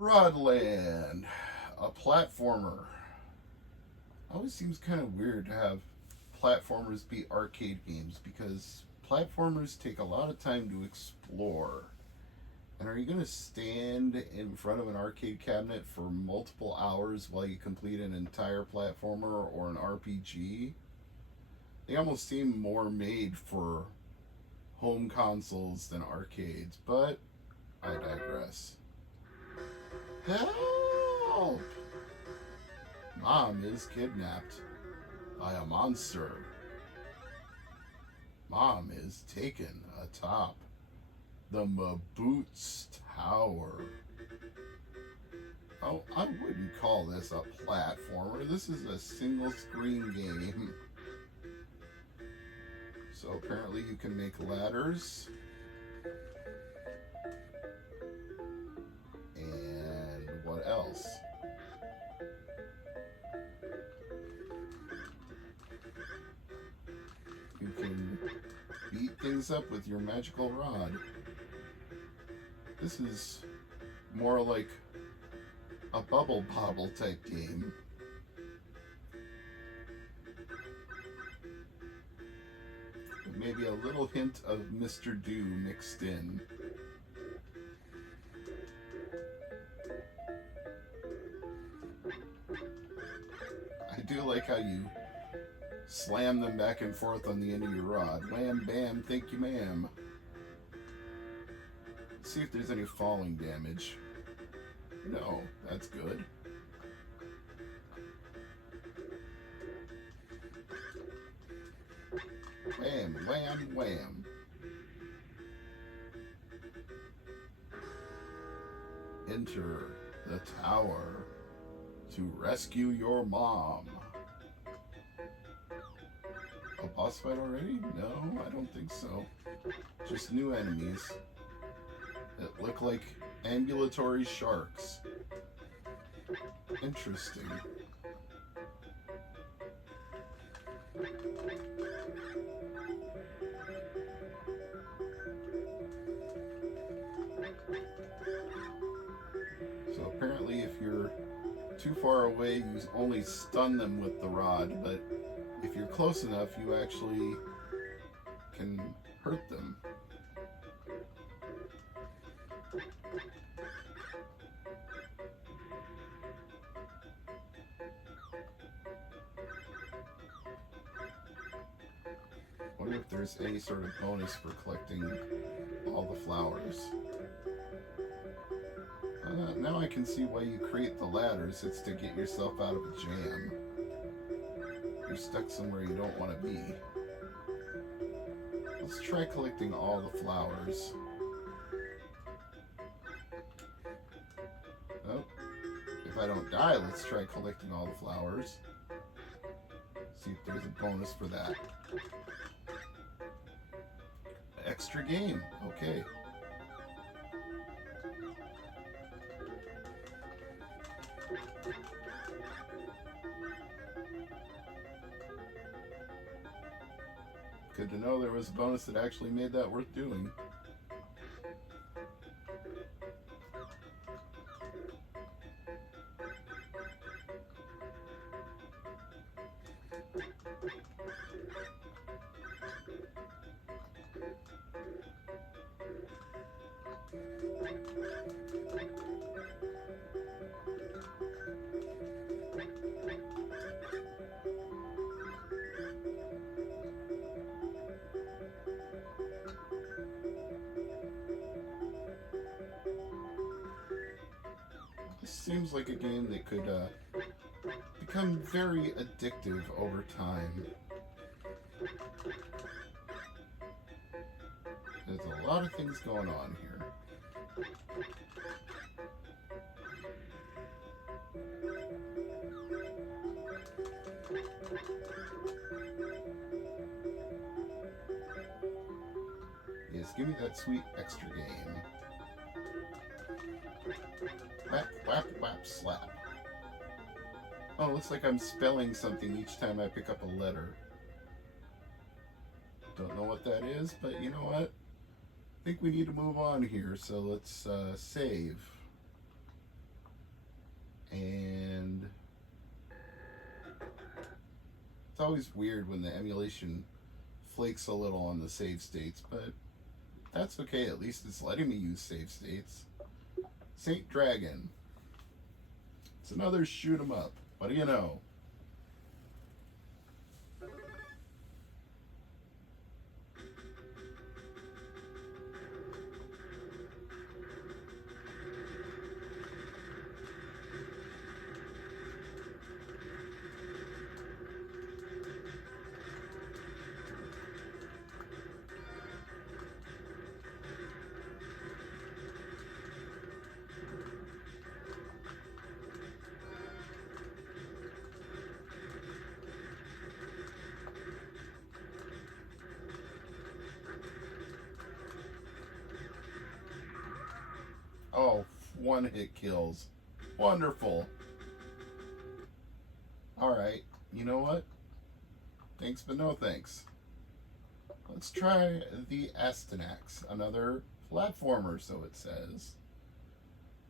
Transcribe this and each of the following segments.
Rodland, a platformer. Always seems kind of weird to have platformers be arcade games because platformers take a lot of time to explore. And are you going to stand in front of an arcade cabinet for multiple hours while you complete an entire platformer or an RPG? They almost seem more made for home consoles than arcades, but I digress. Help! Mom is kidnapped by a monster. Mom is taken atop the Maboots Tower. Oh, I wouldn't call this a platformer. This is a single screen game. So apparently you can make ladders. And what else? You can beat things up with your magical rod. This is more like a bubble bobble type game. With maybe a little hint of Mr. Do mixed in. I do like how you slam them back and forth on the end of your rod. Wham, bam, thank you, ma'am. See if there's any falling damage. No, that's good. Wham, wham, wham. Enter the tower to rescue your mom. A boss fight already? No, I don't think so. Just new enemies that look like ambulatory sharks. Interesting. So apparently if you're too far away, you only stun them with the rod, but if you're close enough, you actually can hurt them. I wonder if there's any sort of bonus for collecting all the flowers. Now I can see why you create the ladders. It's to get yourself out of a jam. You're stuck somewhere you don't want to be. Let's try collecting all the flowers. Oh, if I don't die, let's try collecting all the flowers. See if there's a bonus for that. Extra game, okay. Good to know there was a bonus that actually made that worth doing. This seems like a game that could become very addictive over time. There's a lot of things going on here. Yes, give me that sweet extra game. Whap, whap, whap, slap. Oh, looks like I'm spelling something each time I pick up a letter. Don't know what that is, but you know what? I think we need to move on here, so let's save. It's always weird when the emulation flakes a little on the save states, but that's okay. At least it's letting me use save states. Saint Dragon. It's another shoot 'em up. What do you know? Oh, one hit kills. Wonderful. Alright, you know what? Thanks, but no thanks. Let's try the Aston Axe. Another platformer, so it says.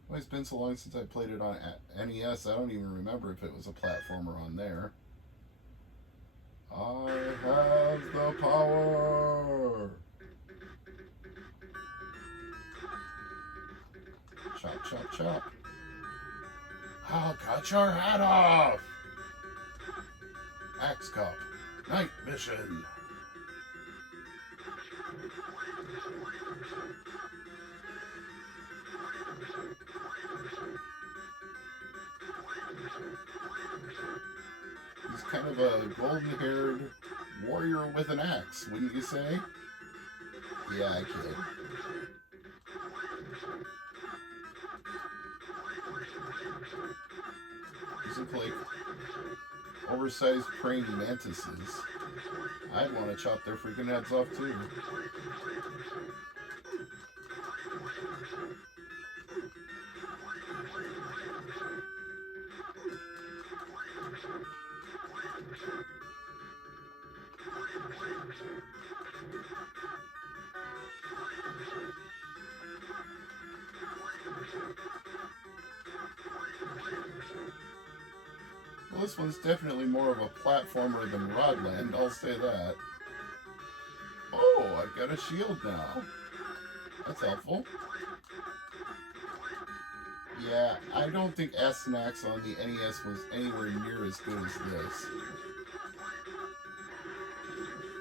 Well, it's been so long since I played it on NES, I don't even remember if it was a platformer on there. I have the power! Chop, chop, chop. I'll cut your head off! Axe Cup. Night mission. He's kind of a golden-haired warrior with an axe, wouldn't you say? Yeah, I kid. These look like oversized praying mantises. I'd want to chop their freaking heads off too. Well, this one's definitely more of a platformer than Rodland, I'll say that. Oh, I've got a shield now. That's helpful. Yeah, I don't think Aston Axe on the NES was anywhere near as good as this.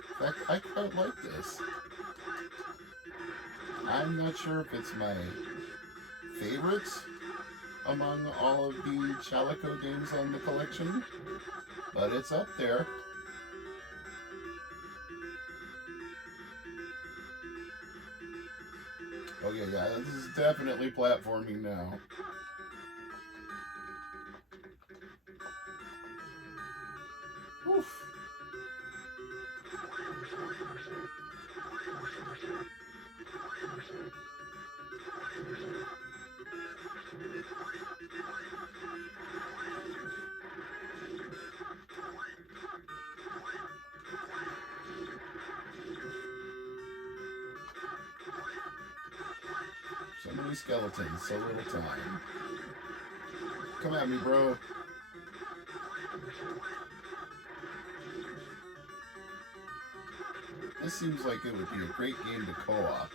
In fact, I quite like this. I'm not sure if it's my favorite among all of the Jaleco games on the collection, but it's up there. Okay, yeah, this is definitely platforming now. Oof. So many skeletons, so little time. Come at me, bro. This seems like it would be a great game to co-op.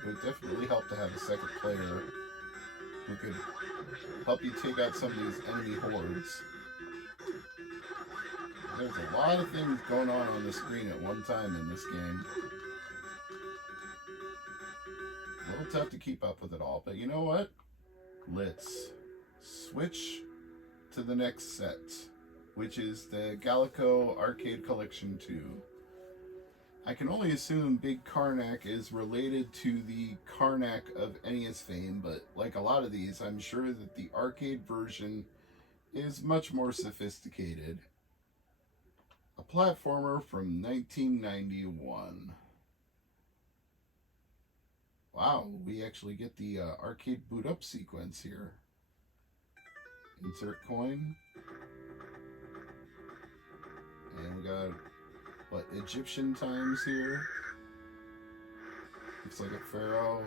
It would definitely help to have a second player who could help you take out some of these enemy hordes. There's a lot of things going on the screen at one time in this game. A little tough to keep up with it all, but you know what? Let's switch to the next set, which is the Gaelco Arcade Collection 2. I can only assume Big Karnak is related to the Karnak of NES fame, but like a lot of these, I'm sure that the arcade version is much more sophisticated. A platformer from 1991. Wow, we actually get the arcade boot up sequence here. Insert coin. And we got, what, Egyptian times here. Looks like a pharaoh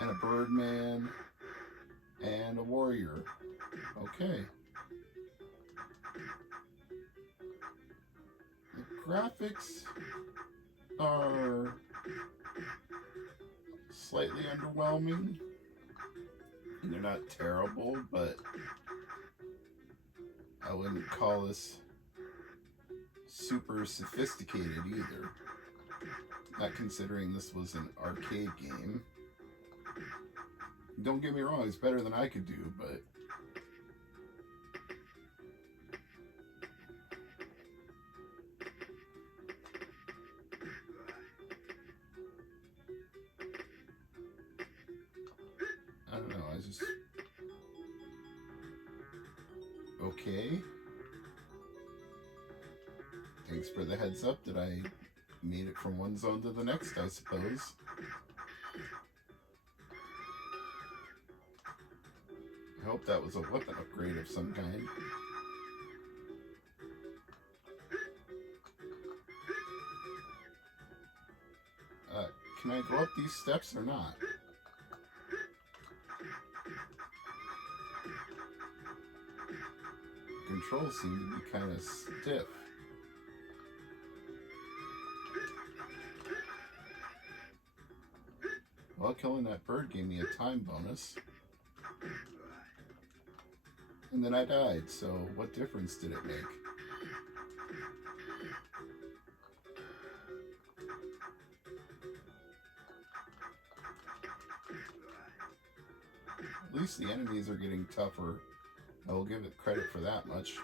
and a birdman and a warrior. Okay. The graphics are slightly underwhelming. And they're not terrible, but I wouldn't call this super sophisticated either. Not considering this was an arcade game. Don't get me wrong, it's better than I could do, but I don't know, I just... Okay. Thanks for the heads up that I made it from one zone to the next, I suppose. I hope that was a weapon upgrade of some kind. Can I go up these steps or not? Controls seem to be kind of stiff. Well, killing that bird gave me a time bonus. And then I died, so what difference did it make? At least the enemies are getting tougher. I will give it credit for that much.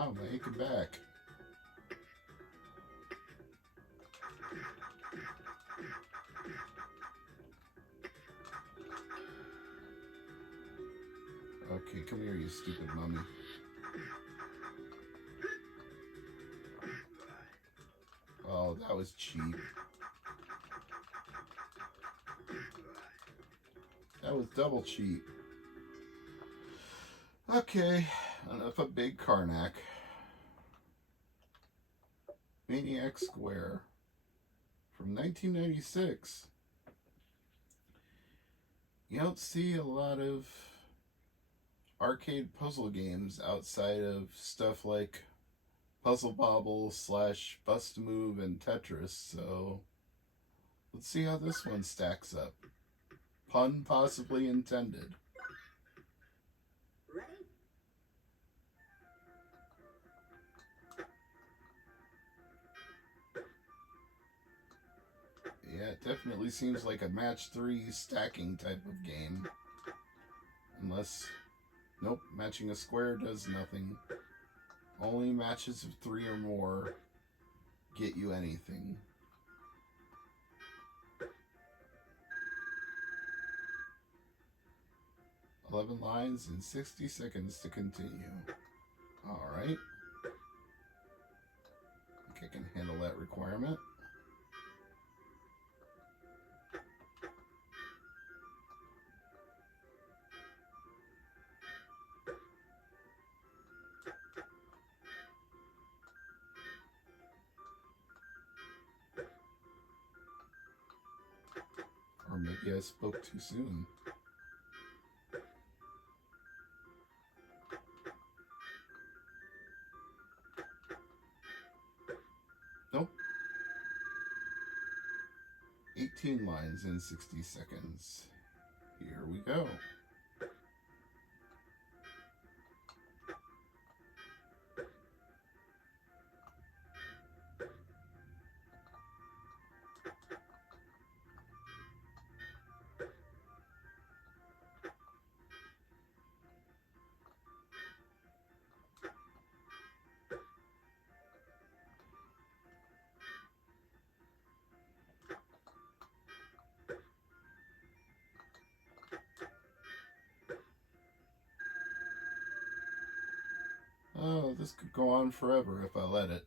Oh, make it back. Okay, come here, you stupid mummy. Oh, that was cheap. That was double cheap. Okay, enough of big Karnak. Maniac Square from 1996. You don't see a lot of arcade puzzle games outside of stuff like Puzzle Bobble / Bust Move and Tetris, so let's see how this one stacks up. Pun possibly intended. Yeah, it definitely seems like a match 3 stacking type of game. Unless, nope, matching a square does nothing. Only matches of 3 or more get you anything. "11 lines and 60 seconds to continue." Alright. I think I can handle that requirement. Or maybe I spoke too soon. Nope. 18 lines in 60 seconds. Here we go. Oh, this could go on forever if I let it.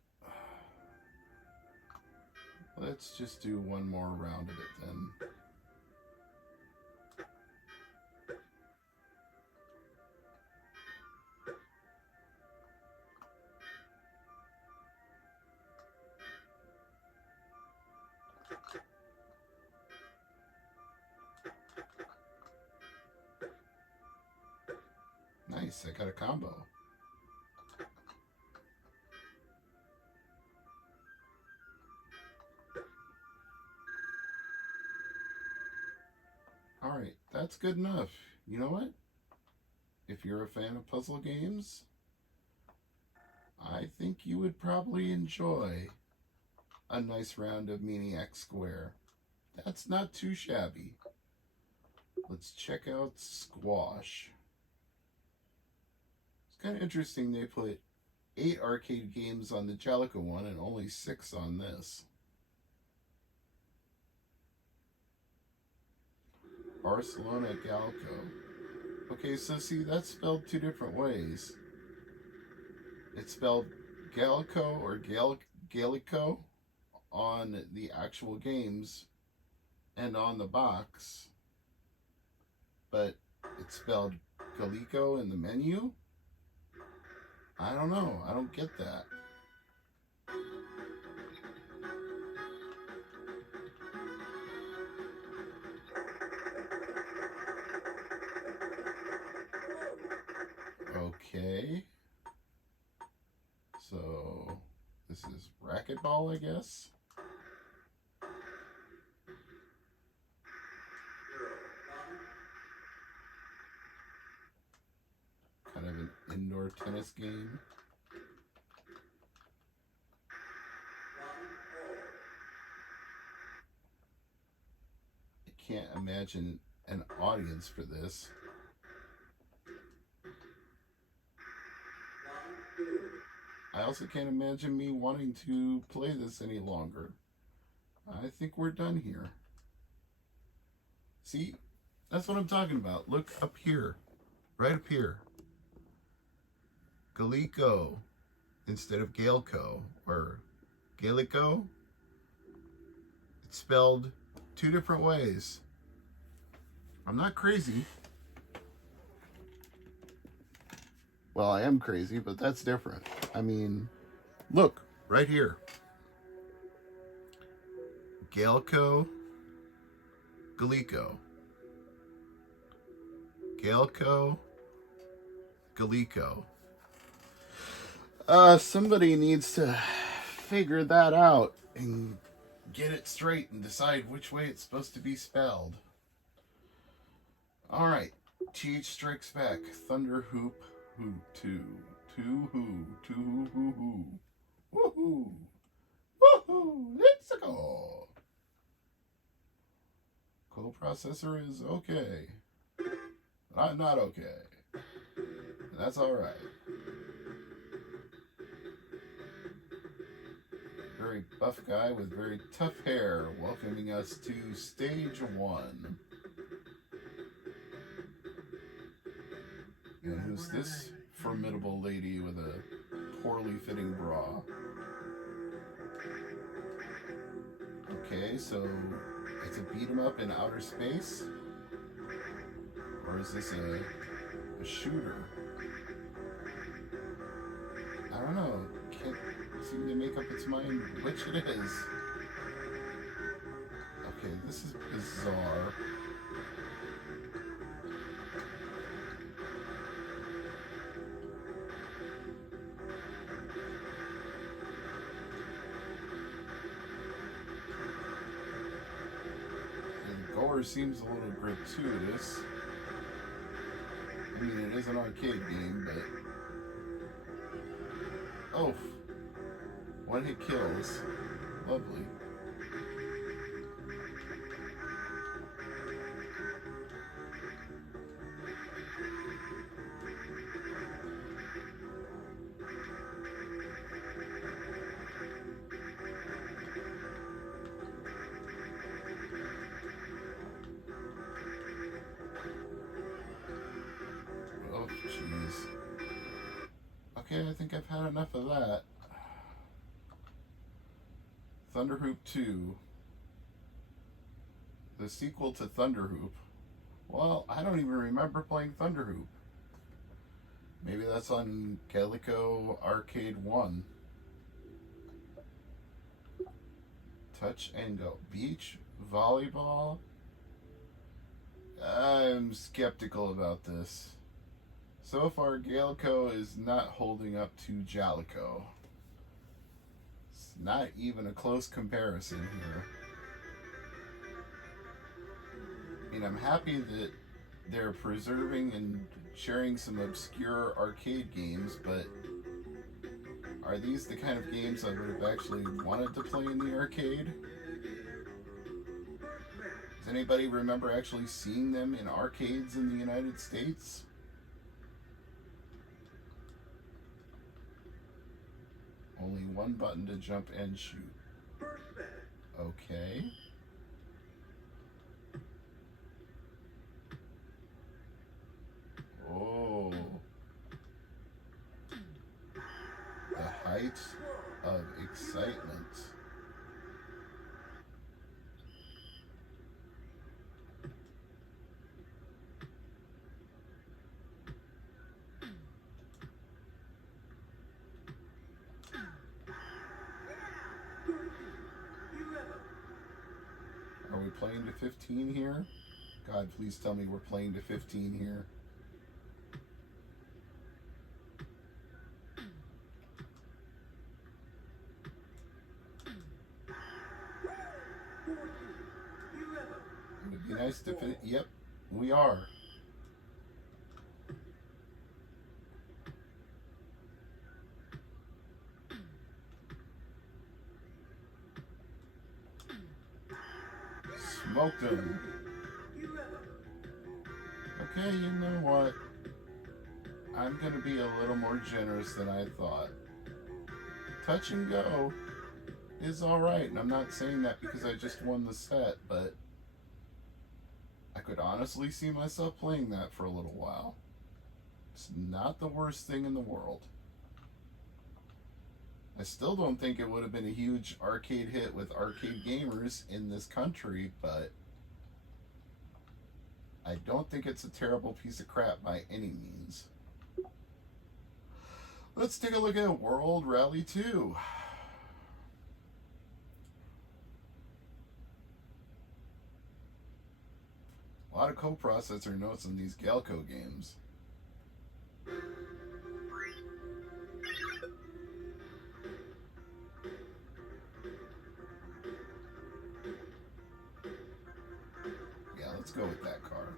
Let's just do one more round of it then. Nice, I got a combo. Alright, that's good enough. You know what? If you're a fan of puzzle games, I think you would probably enjoy a nice round of Maniac Square. That's not too shabby. Let's check out Squash. It's kind of interesting they put 8 arcade games on the Jaleco one and only 6 on this. Barcelona Gaelco. Okay, so see, that's spelled 2 different ways. It's spelled Gaelco or Gaelico on the actual games and on the box, but it's spelled Jaleco in the menu. I don't know. I don't get that. Okay. So this is racquetball, I guess. Kind of an indoor tennis game. I can't imagine an audience for this. I also can't imagine me wanting to play this any longer. I think we're done here. See, that's what I'm talking about. Look up here, right up here. Gaelco instead of Gaelco or Gaelico. It's spelled 2 different ways. I'm not crazy. Well, I am crazy, but that's different. I mean, look, right here. Gaelco, Gaelco. Gaelco, Gaelco. Somebody needs to figure that out and get it straight and decide which way it's supposed to be spelled. Alright, TH Strikes Back, Thunder Hoop, Hoop, 2 hoo, 2 hoo hoo. Woohoo! Woohoo! Let's go! Coprocessor is okay. But I'm not okay. And that's alright. Very buff guy with very tough hair welcoming us to stage 1. And who's this formidable lady with a poorly fitting bra? Okay, so it's a beat 'em up in outer space? Or is this a shooter? I don't know. Can't seem to make up its mind which it is. Okay, this is bizarre. The gore seems a little gratuitous. I mean, it is an arcade game, but... Oh, one hit kills. Lovely. Okay, I think I've had enough of that. Thunderhoop 2. The sequel to Thunderhoop. Well, I don't even remember playing Thunderhoop. Maybe that's on Gaelco Arcade 1. Touch and Go. Beach volleyball? I'm skeptical about this. So far, Gaelco is not holding up to Jaleco. It's not even a close comparison here. I mean, I'm happy that they're preserving and sharing some obscure arcade games, but are these the kind of games I would have actually wanted to play in the arcade? Does anybody remember actually seeing them in arcades in the United States? Only one button to jump and shoot. Okay. Oh. The height of excitement. Are we playing to 15 here? God, please tell me we're playing to 15 here. It would be nice to fit. Yep, we are. Smoked him. Okay, you know what? I'm going to be a little more generous than I thought. Touch and Go is alright, and I'm not saying that because I just won the set, but I could honestly see myself playing that for a little while. It's not the worst thing in the world. I still don't think it would have been a huge arcade hit with arcade gamers in this country, but I don't think it's a terrible piece of crap by any means. Let's take a look at World Rally 2. A lot of coprocessor notes in these Gaelco games. Yeah, let's go with that car.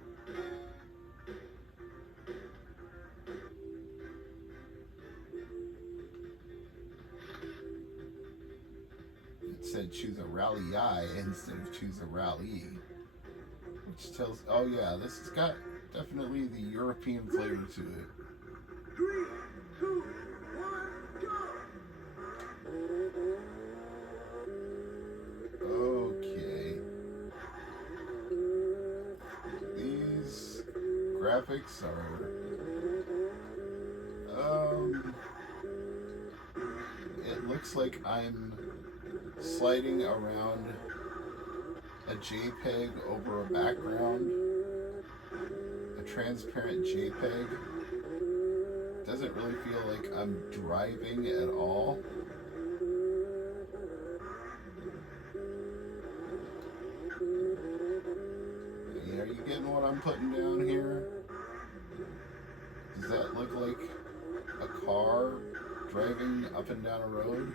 It said choose a rally I instead of choose a rally. Which tells, oh yeah, this has got definitely the European flavor to it. 3, 2, 1, go! Okay. These graphics are, it looks like I'm sliding around a JPEG over a background, a transparent JPEG. Doesn't really feel like I'm driving at all. Are you getting what I'm putting down here? Does that look like a car driving up and down a road?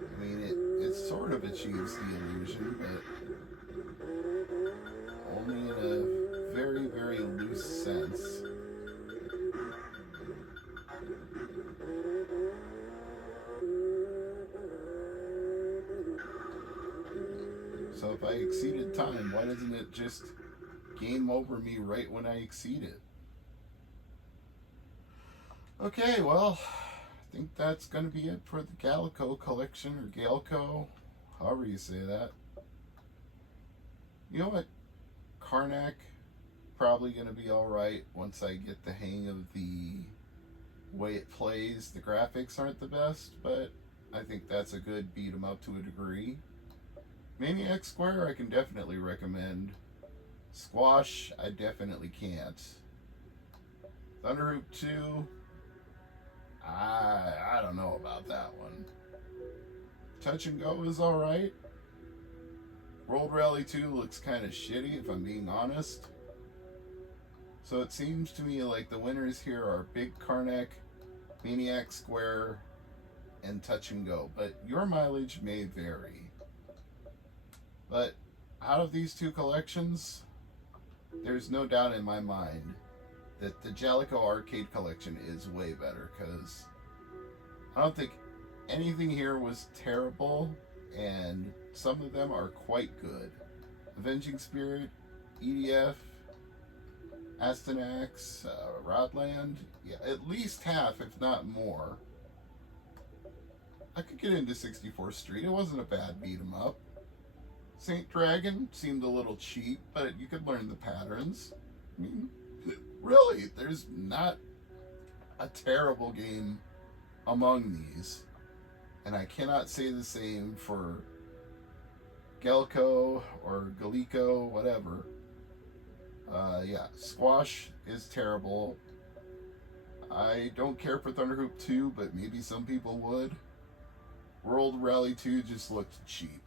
I mean, it sort of achieves the illusion, but only in a very, very loose sense. So if I exceeded time, why doesn't it just game over me right when I exceed it? Okay, well, I think that's going to be it for the Jaleco collection, or Gaelco, however you say that. You know what Karnak probably going to be alright once I get the hang of the way it plays. The graphics aren't the best, but I think that's a good beat 'em up to a degree. Maniac Square I can definitely recommend. Squash I definitely can't. Thunderhoop 2, I don't know about that one. Touch and Go is alright. World Rally 2 looks kind of shitty if I'm being honest. So it seems to me like the winners here are Big Karnak, Maniac Square, and Touch and Go. But your mileage may vary. But out of these two collections, there's no doubt in my mind that the Jaleco arcade collection is way better, because I don't think anything here was terrible, and some of them are quite good. Avenging Spirit, EDF, Aston Axe, Rodland, yeah, at least half, if not more. I could get into 64th Street. It wasn't a bad beat 'em up. Saint Dragon seemed a little cheap, but you could learn the patterns. I mean, really, there's not a terrible game among these. And I cannot say the same for Gaelco or Gaelco, whatever. Yeah, Squash is terrible. I don't care for Thunderhoop 2, but maybe some people would. World Rally 2 just looked cheap.